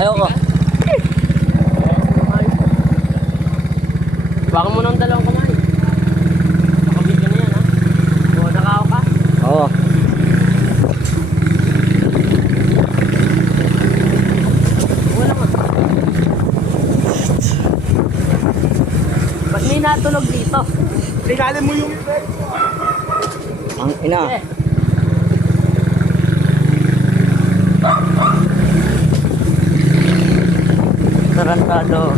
Ayoko. Baka mo ng dalawang kamay. Nakabigyan na yan, ha? O, nakao ka? Oo. Wala nga. Ba't may natunog dito? Tingnan mo yung Ang ina. Eh, Tarantado.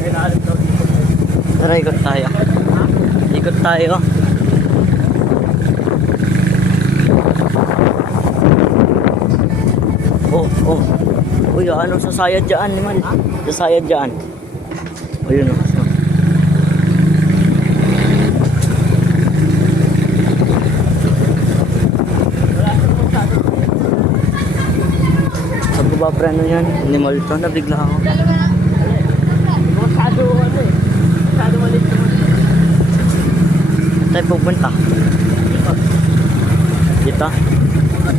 may naalim daw dito. Tara, ikot tayo. Ikot tayo. Oh, oh. Uy, ano sasayad dyan naman? Sasayad dyan. Ayun o. Saan ko ba preno yan? Animal to, nabigla ako. Masyado ano eh. Masyado malit naman. Saan tayo pupunta? Dito? Ikot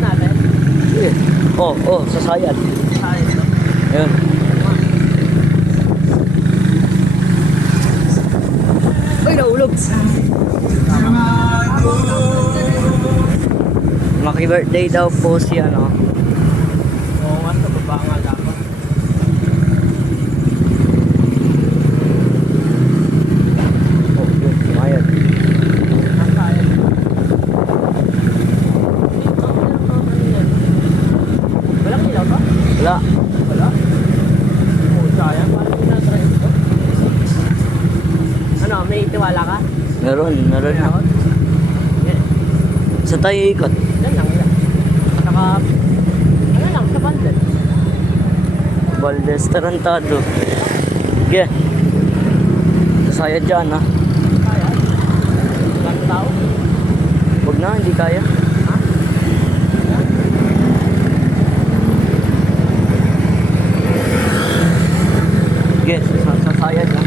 natin. Oh, oh, sasayad. Ayun. Ay, nahulog. Maki-birthday daw po si ano. Oo nga, sa baba nga dapat. Oh, yun, sumayad. Nasayad. Walang ilaw ba? Wala. Wala? Oo, sayang. Parang pinatry ito. Ano, may tiwala ka? Meron na. Yan. Sa tayo ikot. Yan lang. Saka, ano lang, sa bandit. Valdez Tarantado. Sige. Sasayad dyan ha. Kaya. Ilang tao? Huwag na, hindi kaya. Ha? Sige, sasayad ha.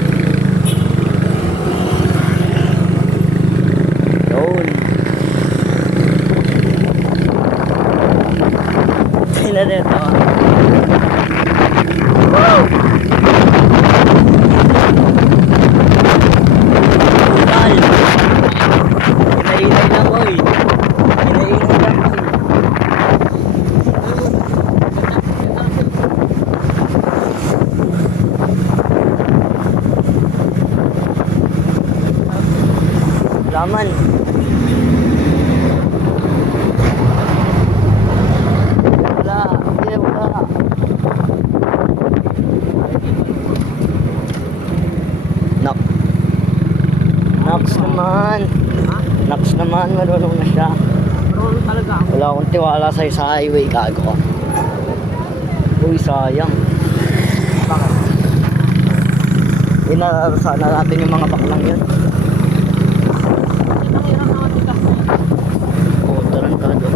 Yun. Tingnan na ito. Wow! Brutal! Inainay lang, oy. Inainay lang, oy. Laman. Wala. Hindi, wala. Knock. Knocks naman. Knocks naman. Marunong na siya. Marunong talaga ako. Wala akong tiwala sa'yo sa highway, gago ka. Uy, sayang. Bakit? Inarasahan na natin yung mga baklang yun. Ang hirap na matigas na yun. Oo, tarantado.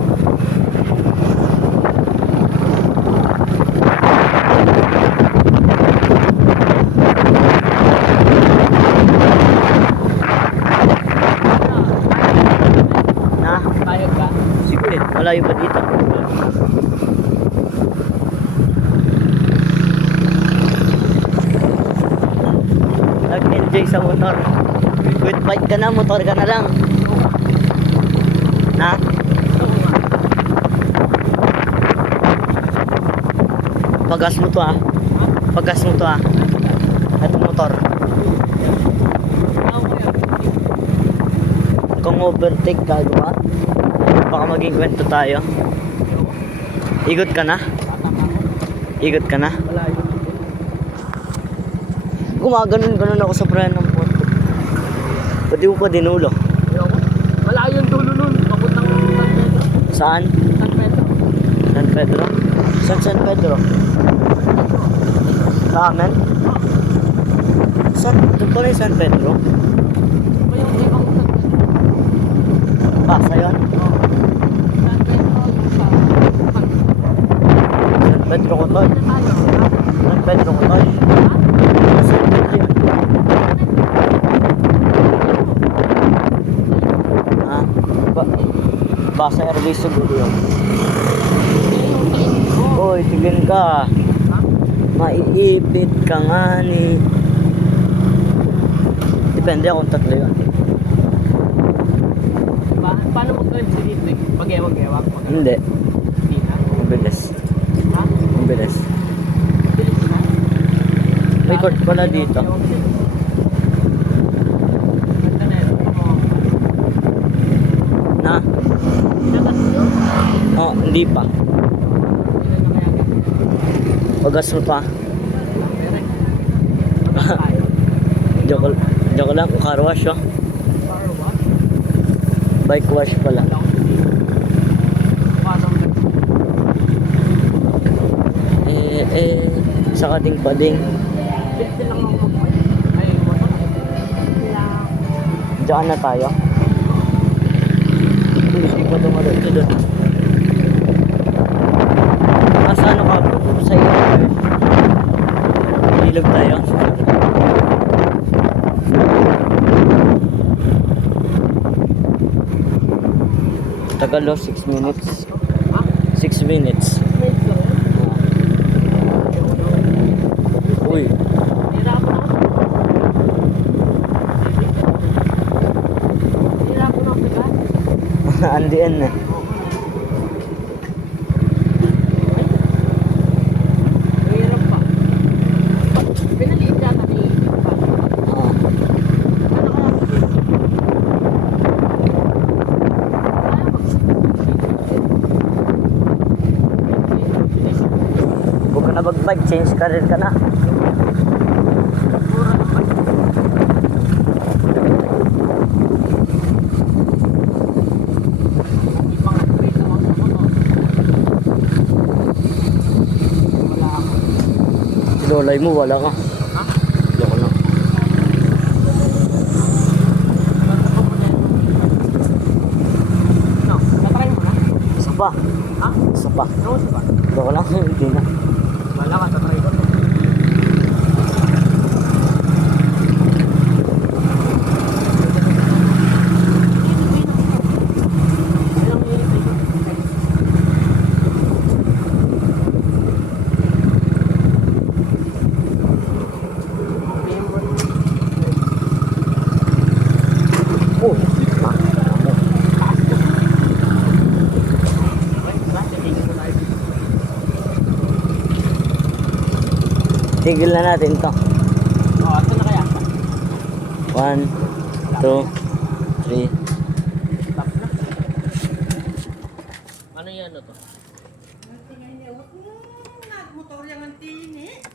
Na? Payag ka? Sige, malayo pa dito. Nag-enjoy sa motor. Quit bike ka na, motor ka na lang. Na? Oo nga. Pagas mo to ah. Pagas mo to ah. Itong motor. Ako kaya. Kung overtake ka, diba? Baka maging kwento tayo. Ikot ka na? Ikot ka na? Wala yun. Gumaganon-ganon ako sa preno ng motor. Pwede mo pa dinulo. Ayoko. Wala yung dulo nun. Papuntang San Pedro. Saan? San Pedro. San Pedro? Saan San Pedro? Sa amin? Saan? Doon pala yung San Pedro? Ba yung ibang San Pedro? Pasa yun? Oo. San Pedro yung sa... San Pedro ko to. San Pedro ko to. San Pedro yun. Ah, Basa Airways siguro yun. Uy, tigil ka. Ha? Maiipit ka nga ni. Depende kung tatlo yun. Paano mag-drive si dito eh? Pag-ewag-ewag? Hindi. Hindi na? Mabilis. Ha? Mabilis. Bilis na? May court pala dito. Ganda na yun. Na? Nagas mo? Oh, hindi pa. Ilan na kaya ka? Pagas mo pa. Direct. Tayo. Joke lang. Car wash oh. Car wash? Bike wash pala. Lang. Pasang ka. Sa kating pading. Bilbil lang ako mag-buy. Ay, motor. Lang. Diyan na tayo. Hindi pa dumadaan ito doon. Nasa ano ka bro? Sa ilog. Ilog tayo. Tagalo 6 minutes. Ha? 6 minutes. Wait lang. Uy. Hirapan ako. Hirapan ako bigat. Andiyan na. Mahirap pa. Pinaliit yata ni Pa. Ah. Ano kaya ako dito? Huwag ka na mag-bike. Change career ka na. Mura na pa. Ibang upgrade naman sa motor. Wala ako. Lolay mo, wala ka. Ha? Loko lang. Ganda pa mo dyan. No, natry mo na? Isa pa. Ha? Isa pa. No, siya ba? Loko lang. Hindi na. Wala ka, tatry ko to. Ilang minutes ito? Oh. Tigil na natin to. Oh, ito na kaya. 1, 2, 3. Stop na. Ano yan to?